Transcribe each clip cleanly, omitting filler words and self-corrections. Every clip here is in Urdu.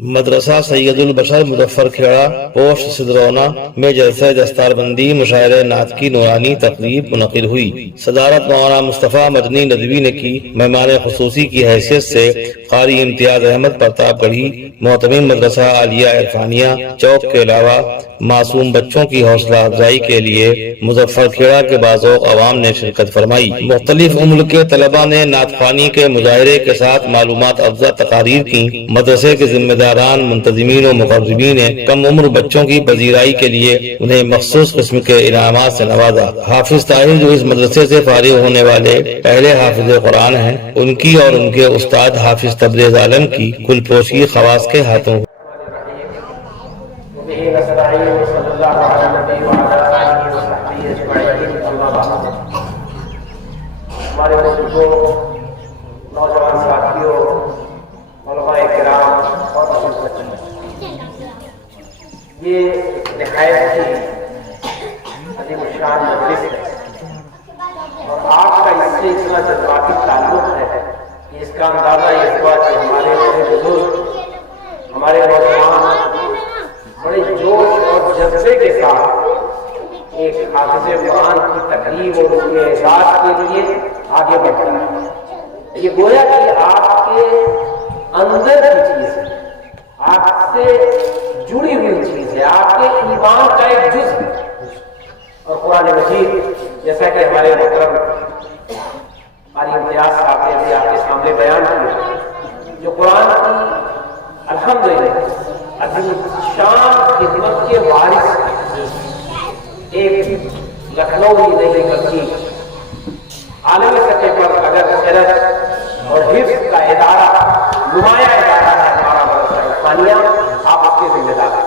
مدرسہ سید البشر مظفر کھیڑا پوسٹ سدرونا میں جلسہ دستار بندی مشاعرہ نعت کی نورانی تقریب منعقد ہوئی۔ صدارت مولانا مصطفیٰ مدنی ندوی نے کی۔ مہمان خصوصی کی حیثیت سے قاری امتیاز احمد پرتاپ گڑھی محتمم مدرسہ عالیہ عرفانیہ چوک کے علاوہ معصوم بچوں کی حوصلہ افزائی کے لیے مظفر کھیڑا کے باذوق عوام نے شرکت فرمائی۔ مختلف عمر کے طلباء نے نعت خوانی کے مظاہرے کے ساتھ معلومات افزا تقاریر کی۔ مدرسے کے ذمہ داران، منتظمین و مقربین نے کم عمر بچوں کی پذیرائی کے لیے انہیں مخصوص قسم کے انعامات سے نوازا۔ حافظ طاہر جو اس مدرسے سے فارغ ہونے والے پہلے حافظ قرآن ہیں، ان کی اور ان کے استاد حافظ تبریز عالم کی کل پوشی خواص کے ہاتھوں ہمارے بزرگوں، نوجوان ساتھیوں، علماء کرام اور یہ نہایت ہی عظیم الشان مجلس ہے اور آپ کا اس سے اتنا جذباتی تعلق ہے کہ اس کا اندازہ یہ ہوا کہ ہمارے بڑے بزرگ، ہمارے نوجوان بڑے جوش اور جذبے کے ساتھ ایک حافظ قرآن کی تقریب اور اس کے اعزاز کے لیے آگے بڑھ رہے ہیں۔ یہ گویا کہ آپ کے اندر کی چیز ہے، آپ سے جڑی ہوئی چیز ہے، آپ کے ایمان کا ایک جز ہے۔ اور قرآن مجید جیسا کہ ہمارے محترم قاری امتیاز صاحب نے بھی آپ کے سامنے بیان کیا، جو قرآن کی الحمدللہ عظیم شان خدمت کے وارث ایک لکھنؤ ہی نہیں بلکہ عالمی سطح پر اگر علم اور حفظ کا ادارہ نمایاں ادارہ ہے ہمارا مدرسہ عرفانیہ، آپ اس کے ذمہ دار ہیں۔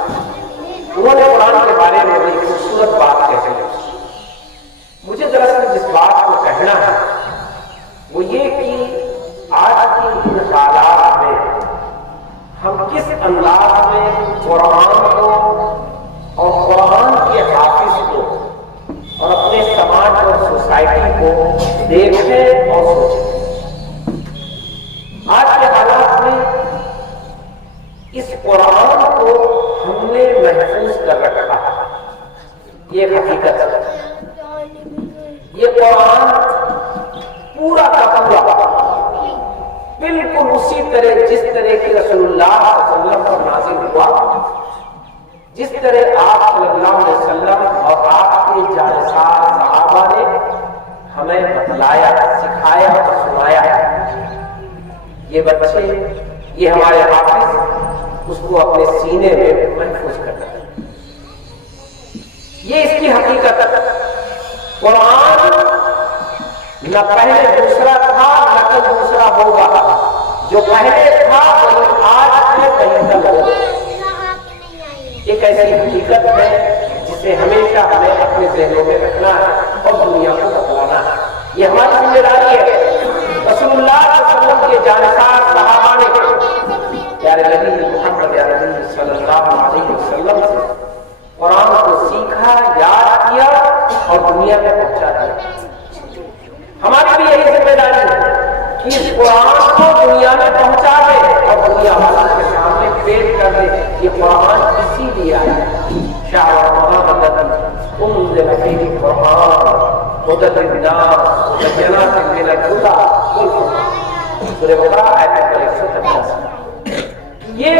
انہوں نے قرآن کے بارے میں بڑی خوبصورت بات کہی ہے۔ مجھے دراصل جس بات کو کہنا ہے وہ یہ کہ آج کی ان حالات میں ہم کس انداز میں قرآن کو اور قرآن کے حافظ کو اور اپنے سماج اور سوسائٹی کو دیکھیں اور سوچیں۔ آج کے حالات میں اس قرآن کو ہم نے محفوظ کر رکھا ہے، یہ حقیقت ہے۔ یہ قرآن پورا کا پورا بالکل اسی طرح جس طرح کی رسول اللہ صلی اللہ علیہ وسلم پر نازل ہوا، جس طرح آپ صلی اللہ علیہ وسلم اور آپ کے جانسار صحابہ نے ہمیں بتلایا، سکھایا اور سنایا، یہ بچے، یہ ہمارے حافظ اس کو اپنے سینے میں محفوظ کرتا ہے۔ یہ اس کی حقیقت ہے۔ قرآن نہ پہلے دوسرا تھا نہ کل دوسرا ہوگا، جو پہلے تھا وہی آج ہے وہی کل ہوگا۔ ایک ایسی حقیقت ہے جسے ہمیشہ ہمیں اپنے ذہنوں میں رکھنا ہے اور دنیا کو بتلانا ہے۔ یہ ہماری ذمہ داری ہے۔ رسول اللہ صلی اللہ علیہ وسلم کے جانسار صحابہ نے پیارے نبی محمد عربی صلی اللہ علیہ وسلم سے قرآن کو سیکھا، یاد کیا اور دنیا میں پہنچا دیا۔ ہماری بھی یہی ذمہ داری ہے کہ اس قرآن کو دنیا میں پہنچا دے اور دنیا والوں کے سامنے پیش کر دے۔ یہ قرآن اسی لیے آیا ہے۔ شاہ محمد انزل فیہ القرآن ہدی للناس وبینات من الہدی والفرقان، سورہ بقرہ آیت نمبر 185۔ یہ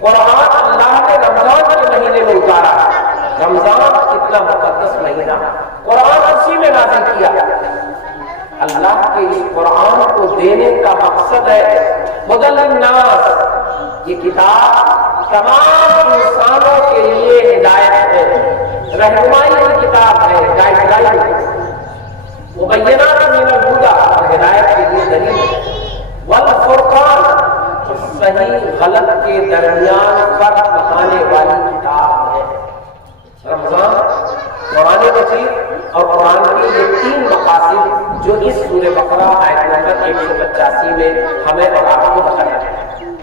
قرآن اللہ نے رمضان کے مہینے میں اتارا ہے۔ رمضان اتنا مقدس مہینہ، قرآن اسی میں نازل کیا۔ اللہ کے اس قرآن کو دینے کا مقصد ہے ہدی للناس، یہ کتاب تمام انسانوں کے لیے ہدایت ہے، رہنمائی کی کتاب ہے، گائیڈ لائن ہے، مبینات من الہدی اور ہدایت کے لیے دلیل ہے، والفرقان صحیح غلط کے درمیان فرق بتانے والی کتاب ہے۔ رمضان، قرآن مجید اور قرآن کے یہ تین مقاصد جو اس سورہ بقرہ آیت نمبر 185 میں ہمیں اور آپ کو بتایا گیا ہے۔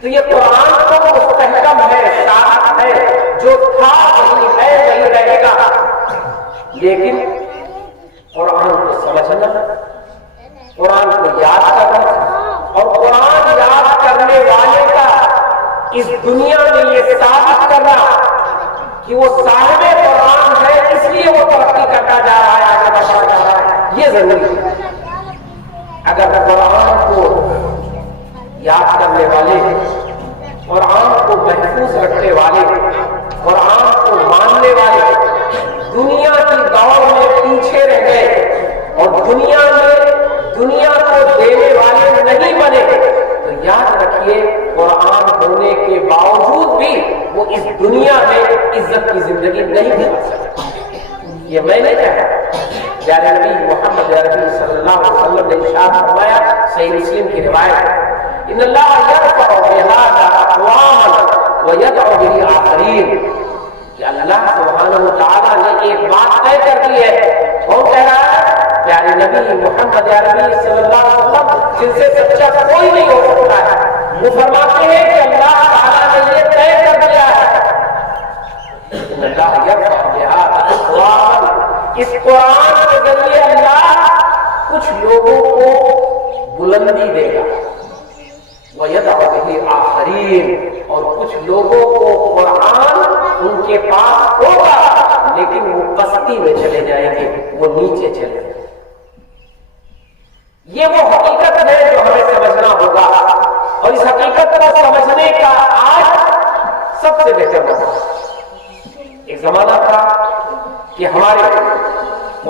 تو یہ قرآن تو مستحکم ہے، ثابت ہے، جو تھا وہی ہے وہی رہے گا، لیکن قرآن کو سمجھنا، قرآن کو یاد کرنا اور قرآن یاد کرنے والے کا اس دنیا میں یہ ثابت کرنا کہ وہ صاحب قرآن ہے، اس لیے وہ ترقی کرتا جا رہا ہے، آگے بڑھتا جا رہا ہے، یہ ضروری ہے۔ اگر قرآن کو یاد کرنے والے، قرآن کو محفوظ رکھنے والے، قرآن کو ماننے والے دنیا کی دوڑ میں پیچھے رہ گئے اور دنیا میں دنیا کو دینے والے نہیں بنے، تو یاد رکھیے قرآن ہونے کے باوجود بھی وہ اس دنیا میں عزت کی زندگی نہیں گزار سکتے۔ یہ میں نے کہا، پیارے نبی محمد عربی صلی اللہ علیہ وسلم نے ارشاد فرمایا، صحیح مسلم کی روایت، ان اللہ یرفع بہذا اقواما ویدع به آخرین، کہ اللہ سبحانہ وتعالیٰ نے ایک بات طے کر دی ہے۔ کون کہہ رہا ہے؟ پیارے نبی محمد عربی صلی اللہ علیہ وسلم، جن سے سچا کوئی نہیں ہو سکتا ہے، وہ فرماتے ہیں کہ اللہ تعالیٰ نے یہ طے کر دیا ہے، اللہ یرفع بہذا اقواما، اس قرآن کے ذریعے اللہ کچھ لوگوں کو بلندی دے گا، وَيَدْعُ بِهِ آخَرِينَ، اور کچھ لوگوں کو قرآن ان کے پاس ہوگا لیکن وہ پستی میں چلے جائیں گے، وہ نیچے چلے جائیں گے۔ یہ وہ حقیقت ہے جو ہمیں سمجھنا ہوگا، اور اس حقیقت کو سمجھنے کا آج سب سے بہتر موقع ہے۔ ایک زمانہ تھا کہ ہمارے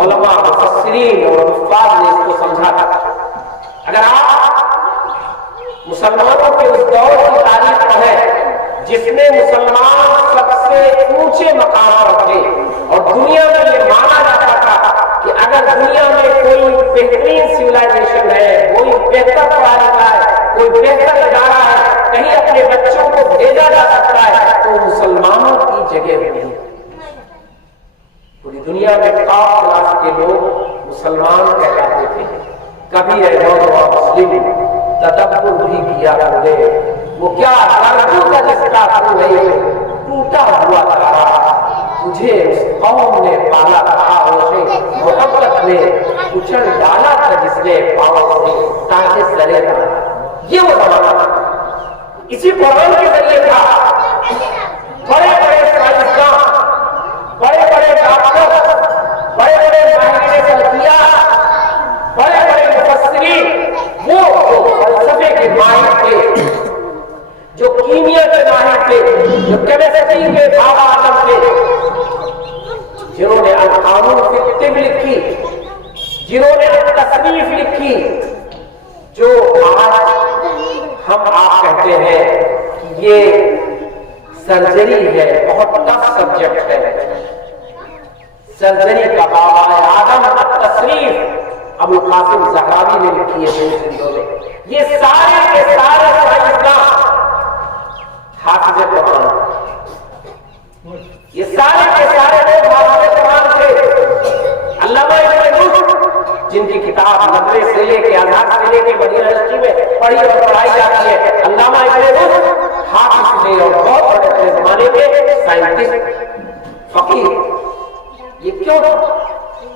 علماء مفسرین اور حفاظ نے اس کو سمجھا تھا۔ اگر آپ مسلمانوں کے اس دور کی تاریخ پڑھیں جس میں مسلمان سب سے اونچے مقام پر تھے اور دنیا میں یہ مانا جاتا تھا کہ اگر دنیا میں کوئی بہترین سویلائزیشن ہے، کوئی بہتر پڑھا لکھا ہے، کوئی بہتر ادارہ ہے، کہیں اپنے بچوں کو بھیجا جا سکتا ہے تو مسلمانوں کی جگہ نہیں۔ پوری دنیا میں ٹاپ کلاس کے لوگ مسلمان کہلاتے تھے۔ کبھی اے نوجوان مسلم تدبر بھی کیا کرے، وہ کیا دردوں کا جس کا تو ہے ٹوٹا ہوا تھا، تجھے اس قوم نے پالا تھا، اسے محبت میں کچل ڈالا تھا جس نے پاؤں سے تاکہ سرے تھا۔ یہ وہ زمانہ تھا، اسی قرآن کے ذریعے تھا بڑے بڑے سائنسداں، بڑے بڑے ڈاکٹر، بڑے بڑے ماہرین فلکیات، بڑے بڑے مفسرین، وہ جو فلسفے کے ماہر تھے، جو کیمیا کے ماہر تھے، جو کیمسٹری کے بابا اعظم تھے، جنہوں نے القانون فی الطب لکھی، جنہوں نے التصنیف لکھی، جو آج ہم آپ کہتے ہیں کہ یہ سرجری ہے، بہت ٹف سبجیکٹ ہے، سرجری کا بابا آدم التصنیف ابو القاسم زہراوی نے لکھی ہے ہندوستان میں۔ یہ سارے کے سارے سائنسداں حافظ قرآن، یہ سارے کے سارے لوگ حافظ قرآن تھے۔ علامہ ابن رشد، جن کی کتاب مدرے سے لے کے آزاد سے لے کے مدینہ یونیورسٹی میں پڑھی اور پڑھائی جاتی ہے، علامہ ابن رشد حافظ تھے اور بہت بڑے اپنے زمانے کے سائنٹسٹ، فقیر۔ یہ کیوں؟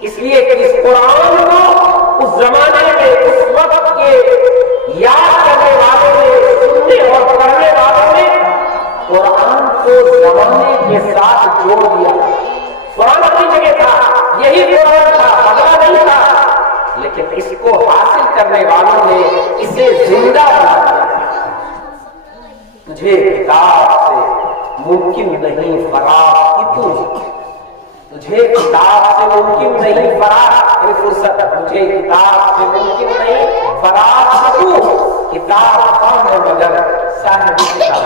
اس لیے کہ اس قرآن کو اس زمانے میں، اس وقت کے یاد کرنے والوں نے، سننے اور پڑھنے والوں نے قرآن کو زمانے کے ساتھ جوڑ دیا۔ قرآن اپنی جگہ تھا، یہی قرآن تھا، بدلا نہیں تھا، لیکن اس کو حاصل کرنے والوں نے اسے زندہ بنا دیا۔ تجھے کتاب سے ممکن نہیں فرار کی تجھے کتاب سے ممکن نہیں فرار، یہ فرصت، مجھے کتاب سے ممکن نہیں فرار، کتاب کون ہے مگر صاحب کتاب۔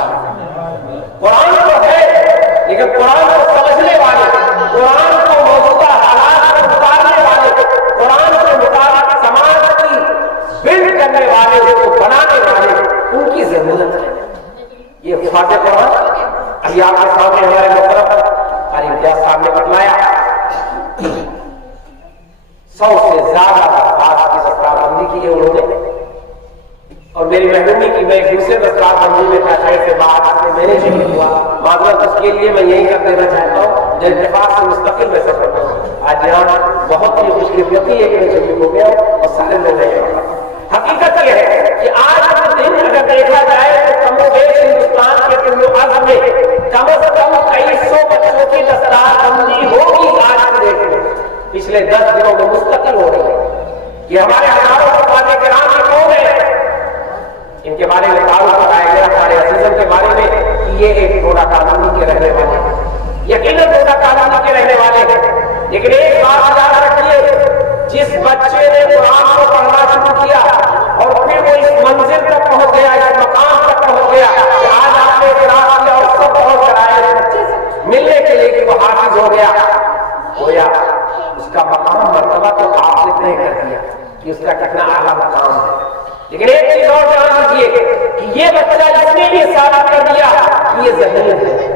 قرآن تو ہے لیکن قرآن کو سمجھنے والے، قرآن کو موجودہ حالات پر اتارنے والے، قرآن کے مطابق سماج کی بلڈ کرنے والے، اس کو بنانے والے، ان کی ضرورت ہے۔ یہ فاتح قرآن ابھی آپ کے سامنے ہمارے محترم قاری امتیاز صاحب نے بتلایا، 100 سے زیادہ درخواست کی دستار بندی کی ہے انہوں نے، اور میری محرومی کی میں ایک دوسرے دستار بندی میں تھا، شہر سے باہر سے میں نے شریک ہوا، معذرت اس کے لیے میں یہی کر دینا چاہتا ہوں، جو اتفاق سے مستقل میں سفر کرتا ہوں۔ آج یہاں بہت ہی خوش قسمتی ہے کہ میں شریک ہو گیا ہوں اور سارے لوگ ہیں۔ حقیقت یہ ہے کہ آج کا دن اگر دیکھا جائے تو کم و بیش ہندوستان کے یہ ایک ڈوڈا کالونی کے رہنے والے ہیں، یقیناً ڈوڈا کالونی کے رہنے والے ہیں، لیکن ایک بات یاد رکھیے، جس بچے نے قرآن کو پڑھنا شروع کیا اور پھر وہ اس منزل تک پہنچ گیا، اس مقام تک پہنچ گیا کہ آج آپ نے اعتراف کیا اور سب پہنچ کر آئے اس بچے سے ملنے کے لیے کہ وہ حافظ ہو گیا، گویا اس کا مقام مرتبہ تو آپ نے طے کر دیا کہ اس کا کتنا اعلیٰ مقام ہے۔ لیکن ایک چیز اور جان لیجیے کہ یہ بچہ اس نے یہ ثابت کر دیا کہ یہ ذہین ہے،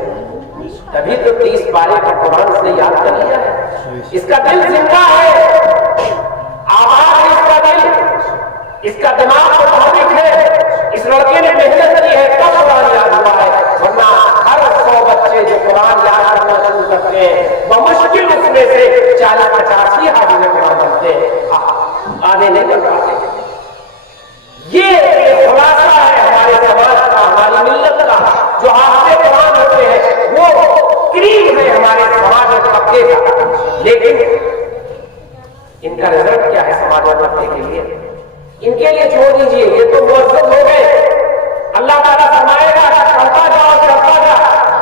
تبھی تو 30 پارے کا قرآن اس نے یاد کر لیا ہے، اس کا دل زندہ ہے، آواز ہے اس کا دل، اس کا دماغ مطابق ہے، اس لڑکے نے محنت کی ہے تب قرآن یاد ہوا ہے، ورنہ ہر 100 بچے جو قرآن یاد کرنا شروع کرتے ہیں بمشکل اس میں سے 40-50 ہی حافظ قرآن بنتے ہیں، آدھے نہیں بن پاتے۔ یہ خلاصہ ہے ہمارے سماج کا، ہماری ملت کا، جو حافظ قرآن ہوتے ہیں وہ کریم ہے ہمارے سماج اور طبقے کا، لیکن ان کا رزلٹ کیا ہے سماج اور طبقے کے لیے؟ ان کے لیے چھوڑ دیجیے، یہ تو معزز ہو گئے، اللہ تعالیٰ فرمائے گا چڑھتا جا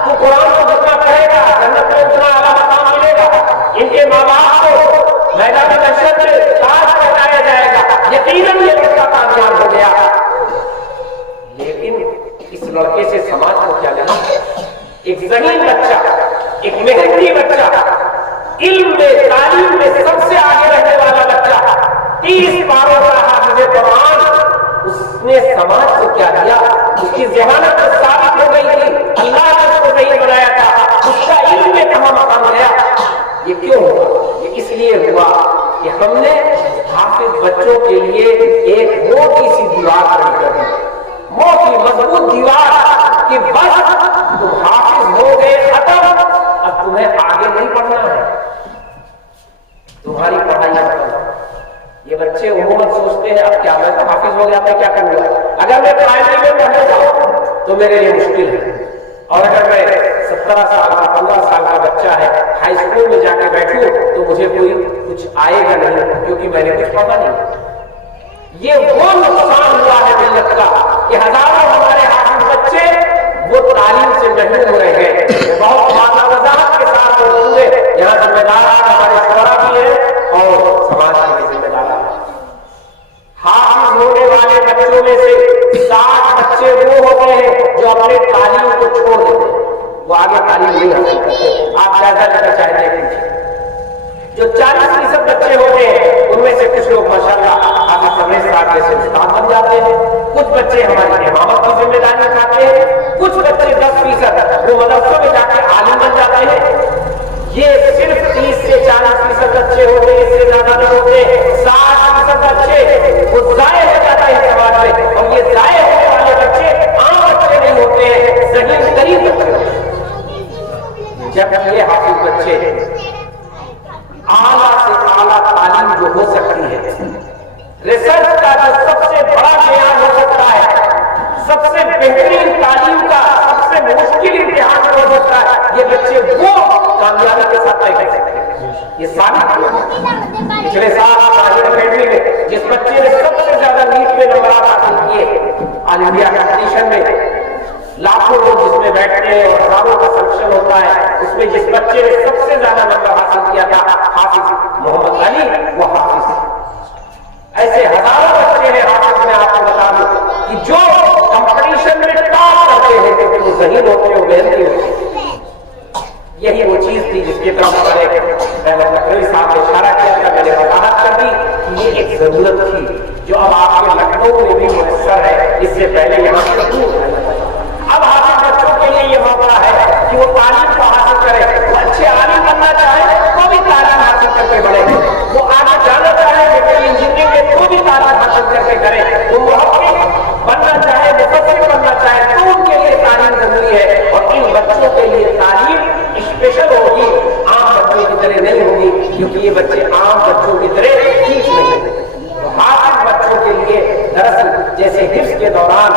تو قرآن کو جتنا پڑھے گا جنت میں اتنا اعلیٰ مقام ملے گا، ان کے ماں باپ کو میدان محشر میں تاج پہنایا جائے گا، یقیناً یہ بچہ کامیاب ہو گیا، لیکن اس لڑکے سے سماج کو کیا لینا؟ ایک ذہین بچہ، ایک محنتی بچہ، علم میں تعلیم میں سب سے آگے رہنے والا بچہ، 30 پاروں کا حافظ قرآن، اس نے سماج کو کیا دیا؟ اس کی ذہانت تو ثابت ہو گئی تھی، اللہ نے اس کو صحیح بنایا تھا، اس کا علم میں کہاں مقام گیا؟ یہ کیوں ہوا؟ یہ اس لیے ہوا کہ ہم نے حافظ بچوں کے لیے ایک موٹی سی دیوار کھڑی کر دی، موٹی مضبوط دیوار کہ بس تم حافظ ہو گئے، ختم، اب تمہیں آگے نہیں پڑھنا ہے، تمہاری پڑھائی ختم۔ یہ بچے عموماً سوچتے ہیں اب کیا میں تو حافظ ہو گیا، میں کیا کروں گا؟ اگر میں پرائمری میں پڑھنے جاؤں تو میرے لیے مشکل ہے، اور اگر میں 17 سال کا 15 سال کا بچہ ہے ہائی اسکول میں جا کے بیٹھوں تو مجھے کوئی کچھ آئے گا نہیں کیونکہ میں نے کچھ پڑھا نہیں۔ یہ وہ نقصان ہوا ہے ملت کا کہ ہزاروں ہمارے حافظ بچے وہ تعلیم سے محروم ہو رہے ہیں۔ بہت وضاحت کے ساتھ ہوئے یہاں ذمہ دار ہمارے شعرا بھی ہیں اور سماج کے بھی ذمہ دار ہیں۔ حافظ ہونے والے بچوں میں سے 60 بچے وہ ہوتے ہیں جو اپنے تعلیم کو چھوڑ دیتے ہیں، وہ آگے تعلیم نہیں حاصل کرتے۔ آپ جائزہ لے کر چاہے دیکھ لیجیے، جو 40% بچے ہوتے ہیں ان میں سے کچھ لوگ ماشاءاللہ حافظ تبریز صاحب جیسے استاد بن جاتے ہیں، کچھ بچے ہماری امامت کی ذمہ داری اٹھاتے ہیں، کچھ بچے 10% وہ مدرسوں میں جا کے عالم بن جاتے ہیں۔ یہ صرف 30 سے 40% بچے ہوتے ہیں، اس سے زیادہ نہیں ہوتے۔ 60% بچے وہ ضائع ہو جاتے ہیں سماج میں، اور یہ ضائع ہونے والے بچے عام بچے نہیں ہوتے ہیں، ذہین ترین بچے ہوتے ہیں۔ جب یہ حافظ بچے اعلیٰ سے اعلیٰ تعلیم جو ہو سکتی ہے، ریسرچ کا جو سب سے بڑا معیار ہو سکتا ہے، سب سے بہترین تعلیم کا سب سے مشکل امتحان ہو سکتا ہے، یہ بچے وہ کامیابی کے ساتھ طے کر سکتے ہیں۔ یہ ثابت ہوا پچھلے سال طاہر اکیڈمی میں جس بچے نے سب سے زیادہ نیٹ میں نمبرات حاصل کیے آل انڈیا کمپٹیشن میں، لاکھوں لوگ جس میں بیٹھتے ہیں اور ہزاروں کا سلیکشن ہوتا ہے، اس میں جس بچے نے سب سے زیادہ نمبر حاصل کیا تھا حافظ محمد علی، وہ حافظ۔ ایسے ہزاروں بچے ہیں حافظ، میں آپ کو بتا دوں کہ جو کمپٹیشن میں ٹاپ کرتے ہیں کیونکہ وہ ذہین ہوتے ہیں، وہ محنتی ہوتے ہیں۔ یہی وہ چیز تھی جس کی طرف تقریر صاحب نے اشارہ کیا تھا، میں نے وضاحت کر دی کہ یہ ایک ضرورت تھی جو اب آپ کے لکھنؤ میں بھی میسر ہے، اس سے پہلے یہاں سے دور ہے۔ اب حافظ بچوں کے لیے یہ موقع ہے کہ وہ تعلیم کو حاصل کرے، وہ اچھے عالم بننا چاہے تو بھی تعلیم حاصل کر کے بڑھے، وہ آگے جانا چاہے میکینیکل انجینئرنگ میں تو بھی تعلیم حاصل کر کے کرے، وہ محقق بننا چاہے، مفسر بننا چاہے تو ان کے لیے تعلیم ضروری ہے، اور ان بچوں کے لیے تعلیم اسپیشل ہوگی، عام بچوں کی طرح نہیں ہوگی، کیونکہ یہ بچے عام بچوں کی طرح ٹھیک نہیں ہوتے۔ حافظ بچوں کے لیے دراصل جیسے حفظ کے دوران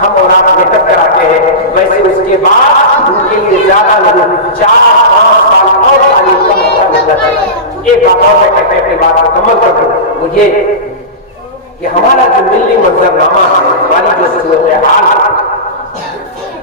ہم اور آپ محنت کراتے ہیں، ویسے اس کے بعد ان کے لیے زیادہ نہیں 4-5 سال اور تعلیم کا موقع ملنا چاہیے۔ ایک بات اور میں کہتے اپنی بات مکمل کر دوں، وہ یہ کہ ہمارا جو ملی منظرنامہ ہے، ہماری جو صورتحال ہے،